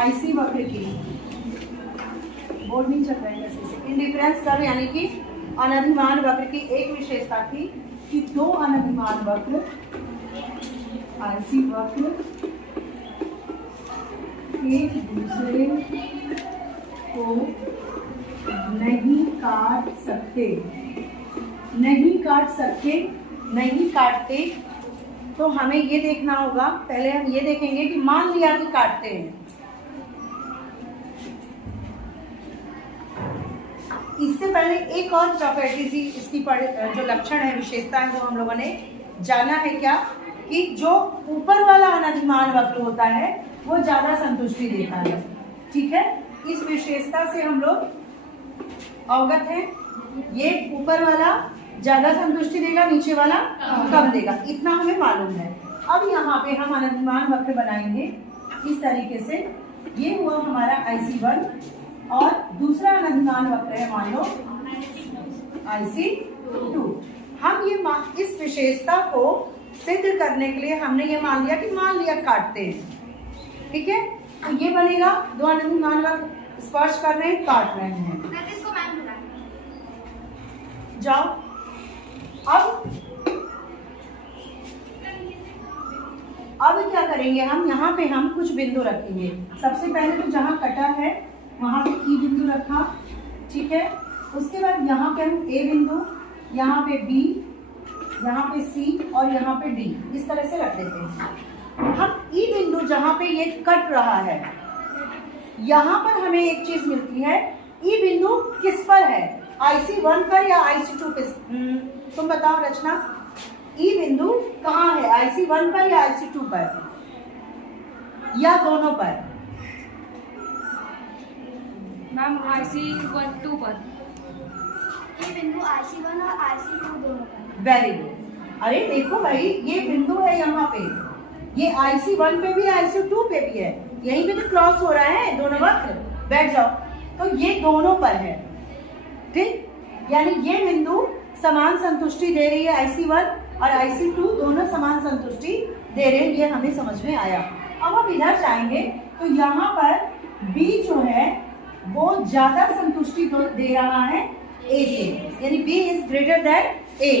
IC वक्र की, board नहीं चल रहा है जैसे से, इंडिफरेंस कर्व यानी कि अनधिमान वक्र की एक विशेषता थी कि दो अनधिमान वक्र आईसी वक्र एक दूसरे को नहीं काट सकते, नहीं काटते। तो हमें ये देखना होगा, पहले हम ये देखेंगे कि मान लिया कि काटते हैं, इससे पहले एक और प्रॉपर्टी थी इसकी जो लक्षण है, विशेषता है, वो हम लोगों ने जाना है क्या कि जो ऊपर वाला अनधिमान वक्र होता है वो ज्यादा संतुष्टि देता है। ठीक है, इस विशेषता से हम लोग अवगत हैं। ये ऊपर वाला ज्यादा संतुष्टि देगा, नीचे वाला कम देगा, इतना हमें मालूम है। अब यहाँ पे हम अनधिमान वक्र बनाएंगे इस तरीके से। ये हुआ हमारा IC1 और दूसरा अनधिमान वक्र है मान लो IC2। हम ये इस विशेषता को सिद्ध करने के लिए हमने ये मान लिया काटते हैं। ठीक है, तो ये बनेगा दो अनधिमान वक्र स्पर्श कर रहे हैं, काट रहे हैं। इसको मैम बुलाएं। जाओ। अब क्या करेंगे हम, यहाँ पे हम कुछ बिंदु रखेंगे। सबसे पहले तो जहाँ कटा है वहाँ पे E बिंदु रखा, ठीक है। उसके बाद यहाँ पे हम A बिंदु, यहाँ पे B, यहाँ पे C और यहाँ पे D, इस तरह से रख देते हैं। हम E बिंदु जहाँ पे ये कट रहा है, यहाँ पर हमें एक चीज मिलती है। E बिंदु किस पर है, IC1 पर या IC2 पे? तुम बताओ रचना, E बिंदु कहाँ है, IC1 पर या IC2 पर या दोनों पर? मैम IC1 पर। ये बिंदु IC1 और IC2 दोनों पर। Very good. अरे देखो भाई, ये बिंदु है यहाँ पे, ये IC1 पे भी IC2 पे भी है, यहीं पे तो क्रॉस हो रहा है दोनों वक्र। बैठ जाओ। तो ये दोनों पर है, ठीक, यानी ये बिंदु समान संतुष्टि दे रही है, IC1 और IC2 दोनों समान संतुष्टि दे रहे हैं, ये हमें समझ में आया। अब हम इधर जाएंगे तो यहाँ पर B जो है वो ज्यादा संतुष्टि दे रहा है A से, यानी B is greater than A।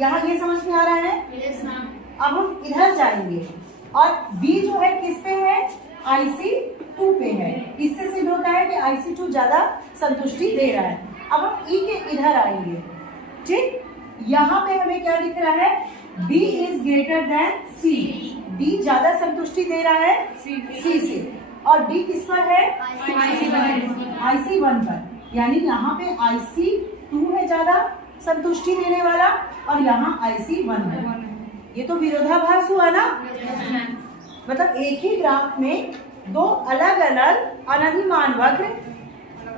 यहाँ ये समझ में आ रहा है? Yes ma'am. अब हम इधर जाएंगे और B जो है किस पे है, IC2 पे है। इससे सिद्ध होता है कि IC2 ज्यादा संतुष्टि दे रहा है। अब हम E के इधर आएंगे, ठीक। यहाँ पे हमें क्या दिख रहा है, B is greater than C। B ज्यादा संतुष्टि दे रहा है C से, और D किस पर है, IC1 पर। यानी यहाँ पे IC2 है ज्यादा संतुष्टि देने वाला और यहाँ IC1 है। ये तो विरोधाभास हुआ ना, मतलब एक ही ग्राफ में दो अलग अलग अनधिमान वक्र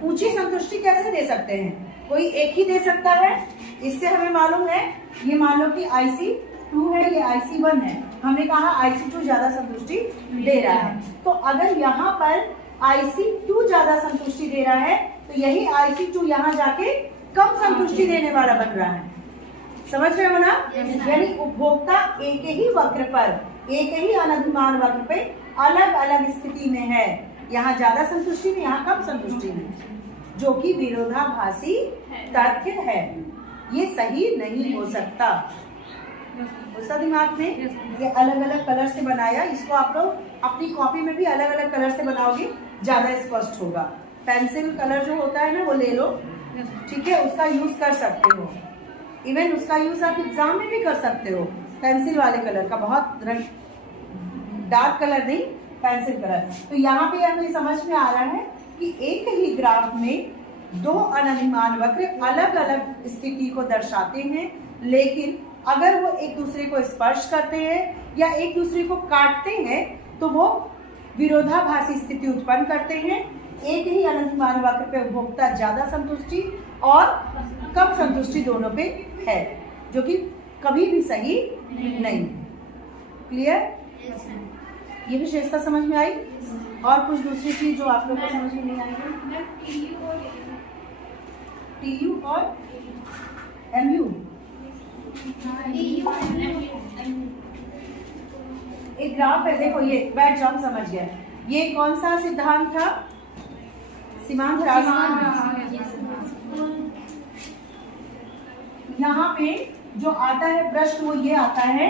ऊंची संतुष्टि कैसे दे सकते हैं? कोई एक ही दे सकता है। इससे हमें मालूम है, ये मान लो कि IC2 है, ये IC1 है, हमने कहा IC2 ज्यादा संतुष्टि दे रहा है। तो अगर यहाँ पर IC2 ज्यादा संतुष्टि दे रहा है तो यही IC2 यहाँ जाके कम संतुष्टि देने वाला बन रहा है। समझ रहे हो ना? यानी उपभोक्ता एक ही वक्र पर, एक ही अनधिमान वक्र पे अलग अलग स्थिति में है, यहाँ ज्यादा संतुष्टि में, यहाँ कम संतुष्टि में, जो कि विरोधाभासी तथ्य है। ये सही नहीं हो सकता। उसका दिमाग में ये अलग अलग कलर से बनाया, इसको आप लोग अपनी कॉपी में भी अलग अलग कलर से बनाओगे, ज्यादा स्पष्ट होगा। पेंसिल कलर जो होता है ना वो ले लो, ठीक है, उसका यूज कर सकते हो। इवन उसका यूज आप एग्जाम में भी कर सकते हो, पेंसिल वाले कलर का, बहुत डार्क कलर नहीं, पेंसिल कलर। तो यहाँ पे हमें समझ में आ रहा है कि एक ही ग्राफ में दो अनधिमान वक्र अलग अलग स्थिति को दर्शाते हैं, लेकिन अगर वो एक दूसरे को स्पर्श करते हैं या एक दूसरे को काटते हैं तो वो विरोधाभासी स्थिति उत्पन्न करते हैं। एक ही अनधिमान वक्र पे उपभोक्ता ज्यादा संतुष्टि और कम संतुष्टि दोनों पे है, जो कि कभी भी सही नहीं। क्लियर? ये विशेषता समझ में आई? और कुछ दूसरी चीज जो आप लोग को समझ में नहीं आएगी? TU और MU। एक ग्राफ है, देखो ये, बैठ जाओ, समझ गए। ये कौन सा सिद्धांत था? सीमांत राशि। यहाँ पे जो आता है प्रश्न वो ये आता है,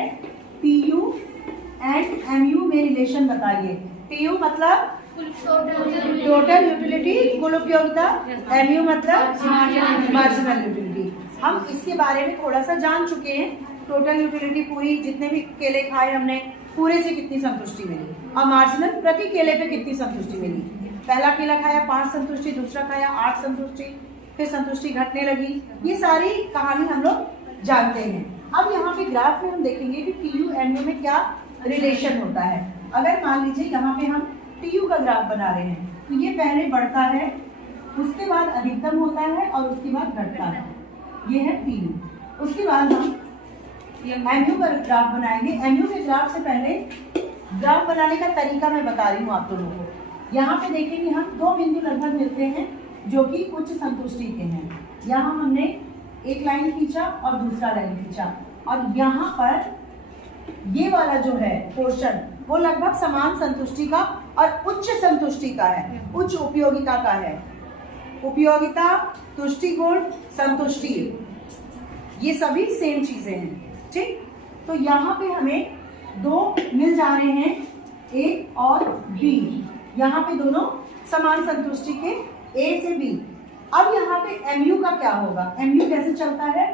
PU एंड MU में रिलेशन बताइए। PU मतलब टोटल यूटिलिटी, कुल उपयोगिता। MU मतलब मार्जिनल यूटिलिटी। हम इसके बारे में थोड़ा सा जान चुके हैं। टोटल यूटिलिटी पूरी, जितने भी केले खाए हमने पूरे से कितनी संतुष्टि मिली, और मार्जिनल प्रति केले पे कितनी संतुष्टि मिली। पहला केला खाया 5 संतुष्टि, दूसरा खाया 8 संतुष्टि, फिर संतुष्टि घटने लगी। ये सारी कहानी हम लोग जानते हैं। अब यहाँ पे ग्राफ में हम देखेंगे कि PU MU में क्या रिलेशन होता है। अगर मान लीजिए यहाँ पे हम PU का ग्राफ बना रहे हैं, तो ये पहले बढ़ता है, उसके बाद अधिकतम होता है और उसके बाद घटता है। ये है PU। उसके बाद हम MU का ग्राफ बनाएंगे। MU के ग्राफ से पहले ग्राफ बनाने का तरीका मैं बता रही हूँ आप लोगों को। यहाँ पे देखेंगे हम 2 बिंदु लगभग मिलते हैं जो कि उच्च संतुष्टि के हैं। यहाँ हमने एक लाइन खींचा और दूसरा लाइन खींचा, और यहाँ पर ये वाला जो है पोर्शन वो लगभग समान संतुष्टि का और उच्च संतुष्टि का है, उच्च उपयोगिता का है। उपयोगिता, तुष्टि गुण, संतुष्टि, ये सभी सेम चीजें हैं। ठीक, तो यहाँ पे हमें 2 मिल जा रहे हैं, A और B। यहाँ पे दोनों समान संतुष्टि के A से B। अब यहाँ पे MU का क्या होगा? MU कैसे चलता है?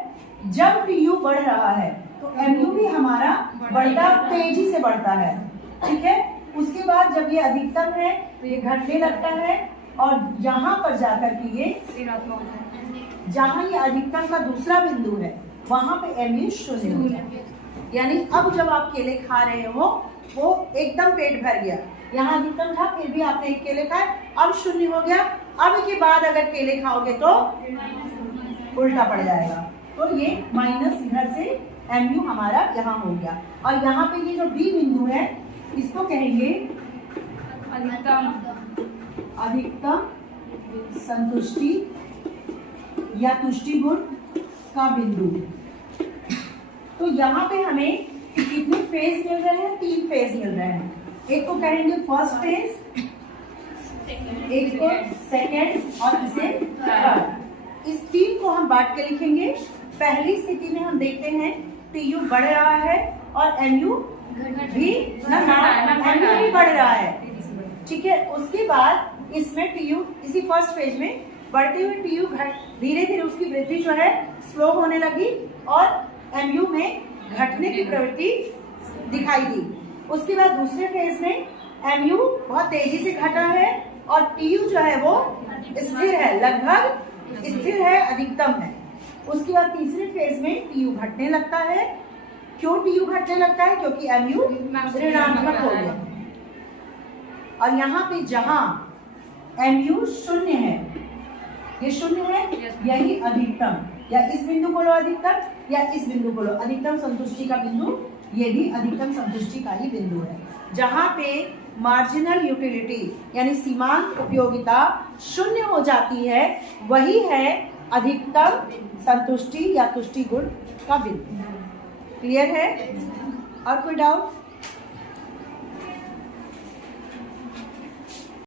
जब PU बढ़ रहा है तो MU भी हमारा बढ़ता, तेजी से बढ़ता है। ठीक है, उसके बाद जब ये अधिकतम है तो ये घटने लगता है, और यहाँ पर जाकर के ये, जहाँ ये अधिकतम का दूसरा बिंदु है वहां पे MU शून्य हो जाए। यानी अब जब आप केले खा रहे हो वो एकदम पेट भर गया, यहाँ अधिकतम था फिर भी आपने 1 केले खाए, अब शून्य हो गया। अब के बाद अगर केले खाओगे तो उल्टा पड़ जाएगा। तो ये माइनस इधर से MU हमारा यहाँ हो गया, और यहाँ पे ये जो B बिंदु है इसको कहेंगे अधिकतम संतुष्टि या तुष्टि गुण का बिंदु। तो यहाँ पे हमें कितने फेज मिल रहे हैं? 3 फेज मिल रहे हैं। एक को कहेंगे फर्स्ट फेज, एक को सेकेंड, और इसे थर्ड। इस 3 को हम बांट के लिखेंगे। पहली स्थिति में हम देखते हैं PU बढ़ रहा है और MU भी बढ़ रहा है। ठीक है, उसके बाद इसमें PU इसी फर्स्ट फेज में बढ़ते हुए PU धीरे धीरे उसकी वृद्धि जो है स्लो होने लगी, और MU में घटने की प्रवृत्ति दिखाई दी। उसके बाद दूसरे फेज में MU बहुत तेजी से घटा है और PU जो है वो स्थिर है, लगभग स्थिर है, अधिकतम है। उसके बाद तीसरे फेज में PU घटने लगता है। क्यों PU घटने लगता है? क्योंकि MU ऋणात्मक हो गया। और यहाँ पे जहां MU शून्य है, ये शून्य है, यही अधिकतम, या इस बिंदु को लो अधिकतम, या इस बिंदु को लो अधिकतम संतुष्टि का बिंदु, ये भी अधिकतम संतुष्टि का ही बिंदु है। जहां पे मार्जिनल यूटिलिटी यानी सीमांत उपयोगिता शून्य हो जाती है, वही है अधिकतम संतुष्टि या तुष्टि गुण का बिंदु। क्लियर है? और कोई डाउट?